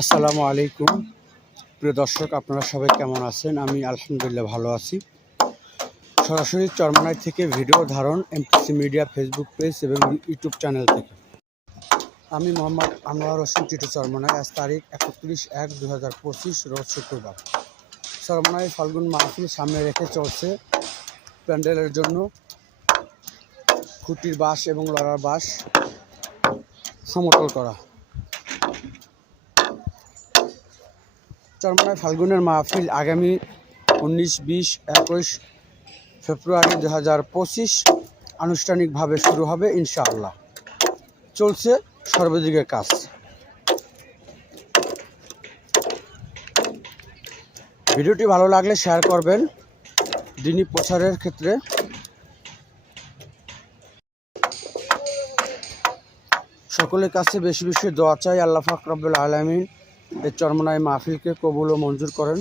আসসালামু আলাইকুম। প্রিয় দর্শক, আপনারা সবাই কেমন আছেন? আমি আলহামদুলিল্লাহ ভালো আছি। সরাসরি চরমানাই থেকে ভিডিও ধারণ এমপিসি মিডিয়া ফেসবুক পেজ এবং ইউটিউব চ্যানেল থেকে। আমি মোহাম্মদ আনোয়ার হোসেন টিটু চরমনাই। আজ তারিখ একত্রিশ এক দু হাজার পঁচিশ, রোজ শুক্রবার। চরমনাই ফাল্গুন মাহফিল সামনে রেখে চলছে প্যান্ডেলের জন্য। খুঁটির বাঁশ এবং লড়ার বাঁশ সমতল করা। চরমনায় ফাল্গুনের মাহফিল আগামী উনিশ, বিশ, একুশ ফেব্রুয়ারি দু হাজার পঁচিশ আনুষ্ঠানিকভাবে শুরু হবে, ইনশাআল্লাহ। চলছে সর্বদিকে কাজ। ভিডিওটি ভালো লাগলে শেয়ার করবেন দিনই প্রচারের ক্ষেত্রে। সকলের কাছে বেশি বেশি দোয়া চাই, আল্লাহ ফাকরাবুল আলমিন এই চরমনায় মাহফিলকে কবুল ও মঞ্জুর করেন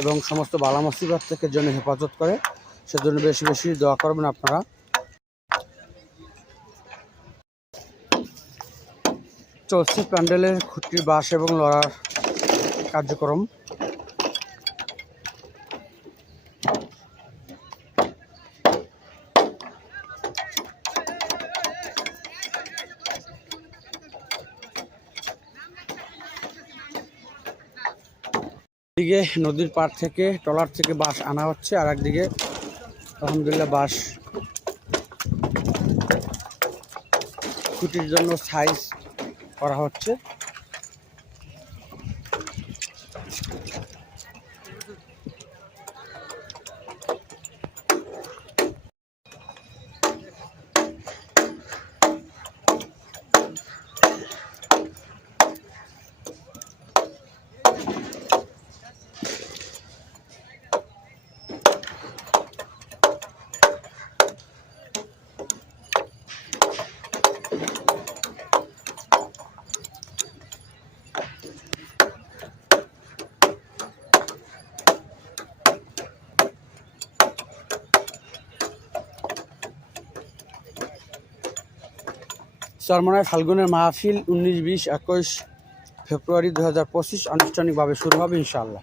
এবং সমস্ত বালা মুসিবত থেকে যেন হেফাজত করে, সেজন্য বেশি বেশি দোয়া করবেন আপনারা। চলছে প্যান্ডেলের খুঁটির বাস এবং লড়ার কার্যক্রম। দিকে নদীর পার থেকে, ট্রলার থেকে বাঁশ আনা হচ্ছে আর একদিকে আলহামদুলিল্লাহ বাঁশ। ছুটির জন্য সাইজ করা হচ্ছে। চরমনায় ফাল্গুনের মাহফিল উনিশ বিশ একুশ ফেব্রুয়ারি দু হাজার পঁচিশ আনুষ্ঠানিকভাবে শুরু হবে ইনশাআল্লাহ।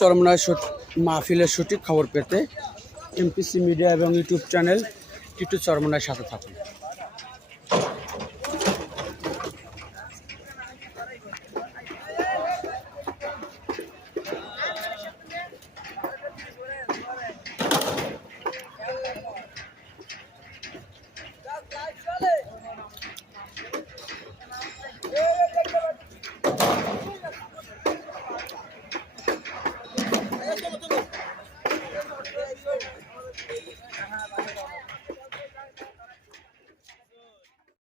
চরমনায় মাহফিলের সঠিক খবর পেতে এমপিসি মিডিয়া এবং ইউটিউব চ্যানেল টিটু চরমনায় সাথে থাকুন।